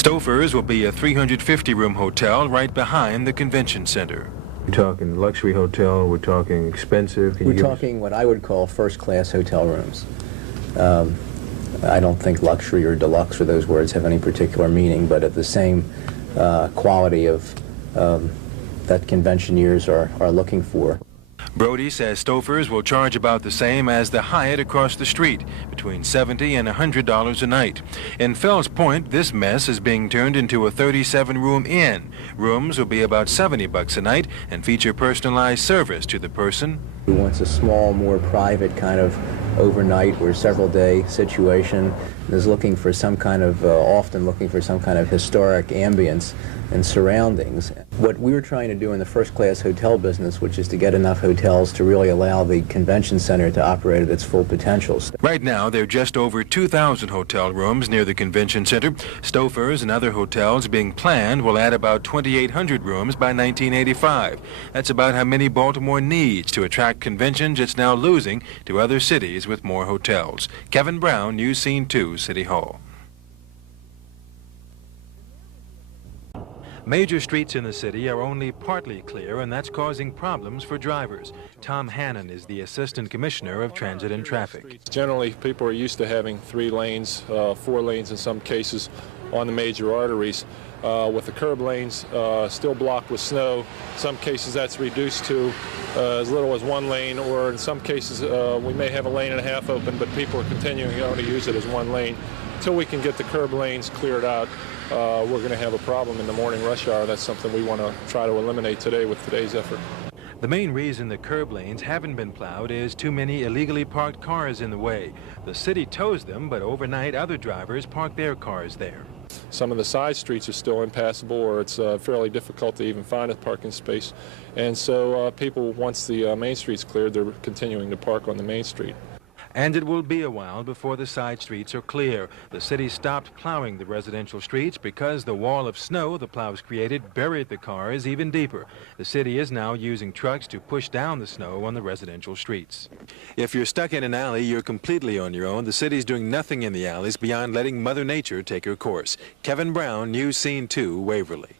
Stouffer's will be a 350-room hotel right behind the convention center. We're talking luxury hotel, we're talking expensive. We're talking what I would call first-class hotel rooms. I don't think luxury or deluxe or those words have any particular meaning, but of the same quality of that conventioneers are looking for. Brody says Stouffer's will charge about the same as the Hyatt across the street, between $70 and $100 a night. In Fells Point, this mess is being turned into a 37-room inn. Rooms will be about $70 a night and feature personalized service to the person who wants a small, more private kind of overnight or several-day situation, and is looking for some kind of, often looking for some kind of historic ambience and surroundings. What we were trying to do in the first-class hotel business, which is to get enough hotels to really allow the convention center to operate at its full potential. Right now, there are just over 2,000 hotel rooms near the convention center. Stouffer's and other hotels being planned will add about 2,800 rooms by 1985. That's about how many Baltimore needs to attract conventions it's now losing to other cities with more hotels. Kevin Brown, News Scene 2, City Hall. Major streets in the city are only partly clear, and that's causing problems for drivers. Tom Hannon is the Assistant Commissioner of Transit and Traffic. Generally, people are used to having 3 lanes, 4 lanes in some cases on the major arteries. With the curb lanes still blocked with snow, in some cases that's reduced to as little as 1 lane, or in some cases we may have a lane and a half open, but people are continuing to use it as 1 lane. Until we can get the curb lanes cleared out, we're going to have a problem in the morning rush hour. That's something we want to try to eliminate today with today's effort. The main reason the curb lanes haven't been plowed is too many illegally parked cars in the way. The city tows them, but overnight other drivers park their cars there. Some of the side streets are still impassable, or it's fairly difficult to even find a parking space. And so people, once the main street's cleared, they're continuing to park on the main street. And it will be a while before the side streets are clear. The city stopped plowing the residential streets because the wall of snow the plows created buried the cars even deeper. The city is now using trucks to push down the snow on the residential streets. If you're stuck in an alley, you're completely on your own. The city's doing nothing in the alleys beyond letting Mother Nature take her course. Kevin Brown, News Scene 2, Waverly.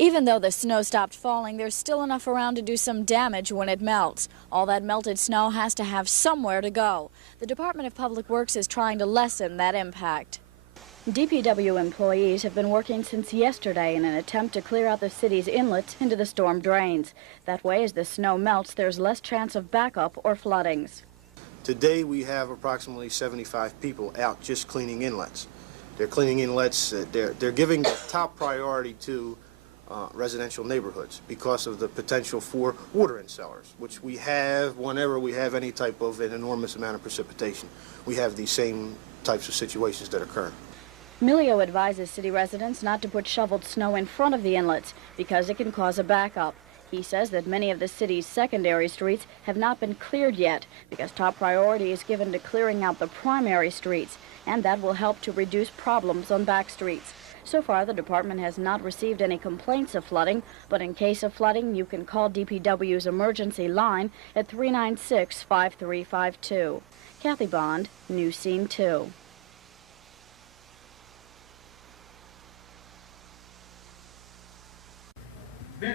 Even though the snow stopped falling, there's still enough around to do some damage when it melts. All that melted snow has to have somewhere to go. The Department of Public Works is trying to lessen that impact. DPW employees have been working since yesterday in an attempt to clear out the city's inlets into the storm drains. That way, as the snow melts, there's less chance of backup or floodings. Today we have approximately 75 people out just cleaning inlets. They're cleaning inlets, they're giving top priority to residential neighborhoods because of the potential for water in cellars, which we have whenever we have any type of an enormous amount of precipitation. We have these same types of situations that occur. Milio advises city residents not to put shoveled snow in front of the inlets because it can cause a backup. He says that many of the city's secondary streets have not been cleared yet because top priority is given to clearing out the primary streets, and that will help to reduce problems on back streets. So far, the department has not received any complaints of flooding, but in case of flooding, you can call DPW's emergency line at 396-5352. Kathy Bond, News Scene 2.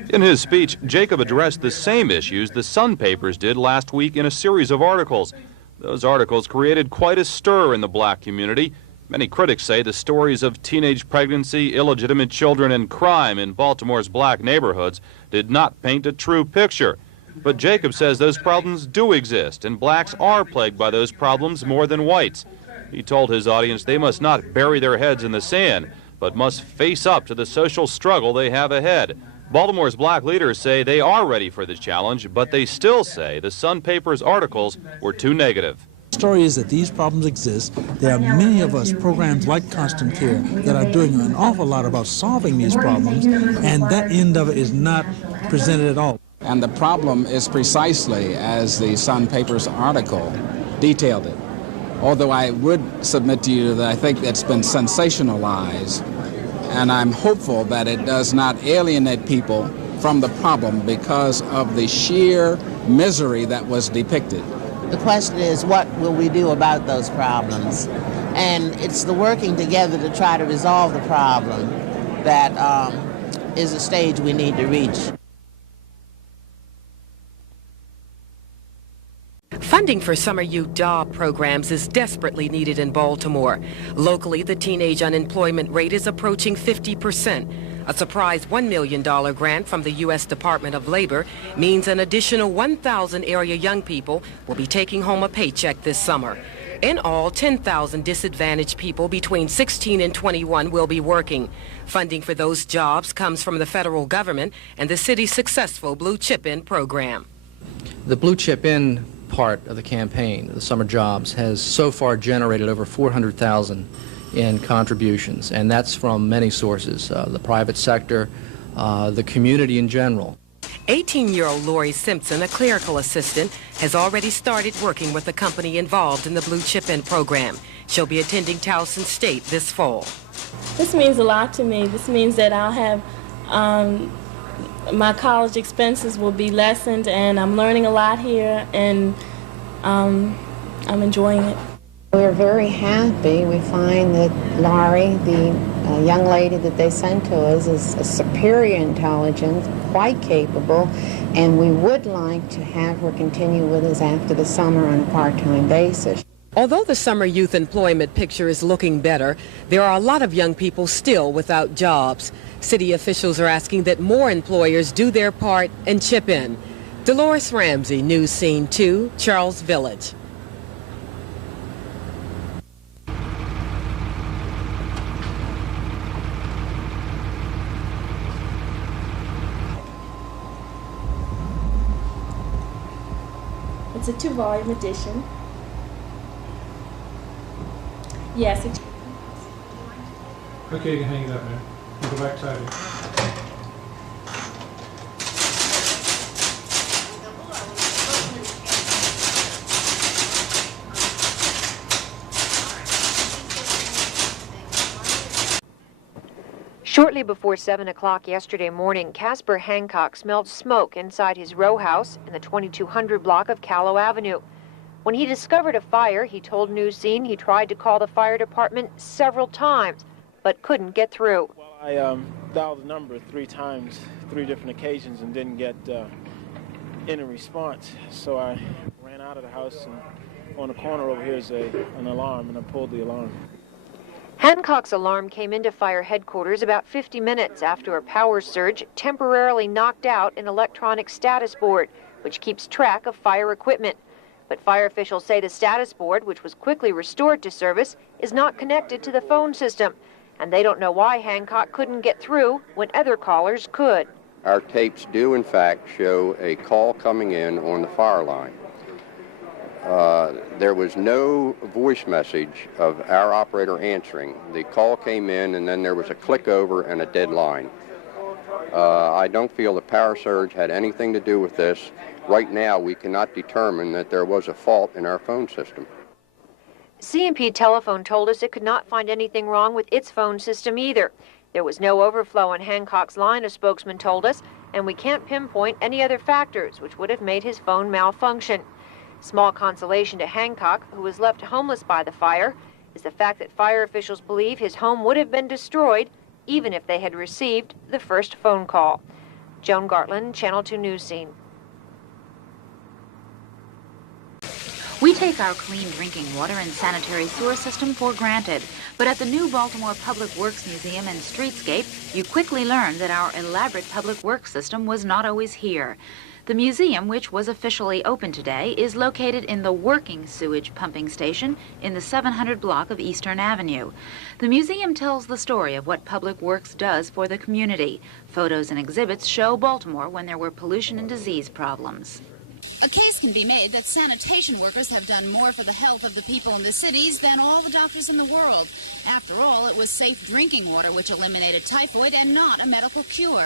In his speech, Jacob addressed the same issues the Sun papers did last week in a series of articles. Those articles created quite a stir in the black community. Many critics say the stories of teenage pregnancy, illegitimate children, and crime in Baltimore's black neighborhoods did not paint a true picture. But Jacob says those problems do exist, and blacks are plagued by those problems more than whites. He told his audience they must not bury their heads in the sand, but must face up to the social struggle they have ahead. Baltimore's black leaders say they are ready for the challenge, but they still say the Sun paper's articles were too negative. The story is that these problems exist. There are many of us, programs like Constant Care, that are doing an awful lot about solving these problems, and that end of it is not presented at all. And the problem is precisely as the Sun paper's article detailed it. Although I would submit to you that I think it's been sensationalized, and I'm hopeful that it does not alienate people from the problem because of the sheer misery that was depicted. The question is, what will we do about those problems? And it's the working together to try to resolve the problem that is a stage we need to reach. Funding for summer youth job programs is desperately needed in Baltimore. Locally, the teenage unemployment rate is approaching 50%. A surprise $1 million grant from the U.S. Department of Labor means an additional 1,000 area young people will be taking home a paycheck this summer. In all, 10,000 disadvantaged people between 16 and 21 will be working. Funding for those jobs comes from the federal government and the city's successful Blue Chip In program. The Blue Chip In part of the campaign, the summer jobs, has so far generated over $400,000 in contributions, and that's from many sources, the private sector, the community in general. 18-year-old Lori Simpson, a clerical assistant, has already started working with the company involved in the Blue Chip In program. She'll be attending Towson State this fall. This means a lot to me. This means that I'll have my college expenses will be lessened, and I'm learning a lot here, and I'm enjoying it. We're very happy. We find that Laurie, the young lady that they sent to us, is a superior intelligence, quite capable, and we would like to have her continue with us after the summer on a part-time basis. Although the summer youth employment picture is looking better, there are a lot of young people still without jobs. City officials are asking that more employers do their part and chip in. Dolores Ramsey, News Scene 2, Charles Village. It's a 2-volume edition. Yes. Okay, you can hang it up, man. You go back tighter. Shortly before 7 o'clock yesterday morning, Casper Hancock smelled smoke inside his row house in the 2200 block of Callow Avenue. When he discovered a fire, he told News Scene he tried to call the fire department several times, but couldn't get through. Well, I dialed the number 3 times, 3 different occasions, and didn't get any response. So I ran out of the house, and on the corner over here is an alarm, and I pulled the alarm. Hancock's alarm came into fire headquarters about 50 minutes after a power surge temporarily knocked out an electronic status board, which keeps track of fire equipment. But fire officials say the status board, which was quickly restored to service, is not connected to the phone system, and they don't know why Hancock couldn't get through when other callers could. Our tapes do, in fact, show a call coming in on the fire line. There was no voice message of our operator answering. The call came in, and then there was a click over and a dead line. I don't feel the power surge had anything to do with this. Right now, we cannot determine that there was a fault in our phone system. C&P Telephone told us it could not find anything wrong with its phone system either. There was no overflow on Hancock's line, a spokesman told us, and we can't pinpoint any other factors which would have made his phone malfunction. Small consolation to Hancock, who was left homeless by the fire, is the fact that fire officials believe his home would have been destroyed even if they had received the first phone call. Joan Gartland, Channel 2 News Scene. We take our clean drinking water and sanitary sewer system for granted. But at the new Baltimore Public Works Museum and Streetscape, you quickly learn that our elaborate public works system was not always here. The museum, which was officially open today, is located in the working sewage pumping station in the 700 block of Eastern Avenue. The museum tells the story of what Public Works does for the community. Photos and exhibits show Baltimore when there were pollution and disease problems. A case can be made that sanitation workers have done more for the health of the people in the cities than all the doctors in the world. After all, it was safe drinking water which eliminated typhoid and not a medical cure.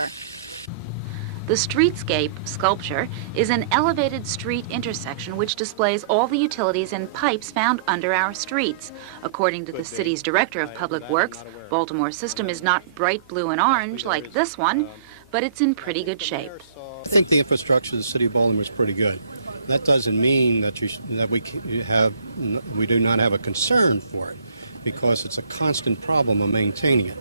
The Streetscape sculpture is an elevated street intersection which displays all the utilities and pipes found under our streets. According to the city's director of Public Works, Baltimore's system is not bright blue and orange like this one, but it's in pretty good shape. I think the infrastructure of the city of Baltimore is pretty good. That doesn't mean that we do not have a concern for it, because it's a constant problem of maintaining it.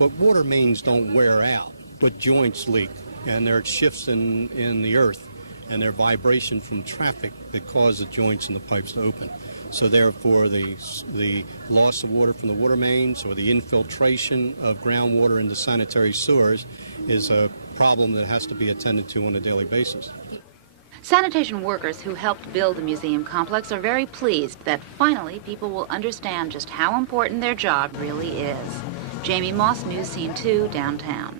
But water mains don't wear out, but joints leak, and there are shifts in the earth, and there are vibration from traffic that cause the joints in the pipes to open. So therefore, the loss of water from the water mains or the infiltration of groundwater into sanitary sewers is a problem that has to be attended to on a daily basis. Sanitation workers who helped build the museum complex are very pleased that finally people will understand just how important their job really is. Jamie Moss, News Scene 2, downtown.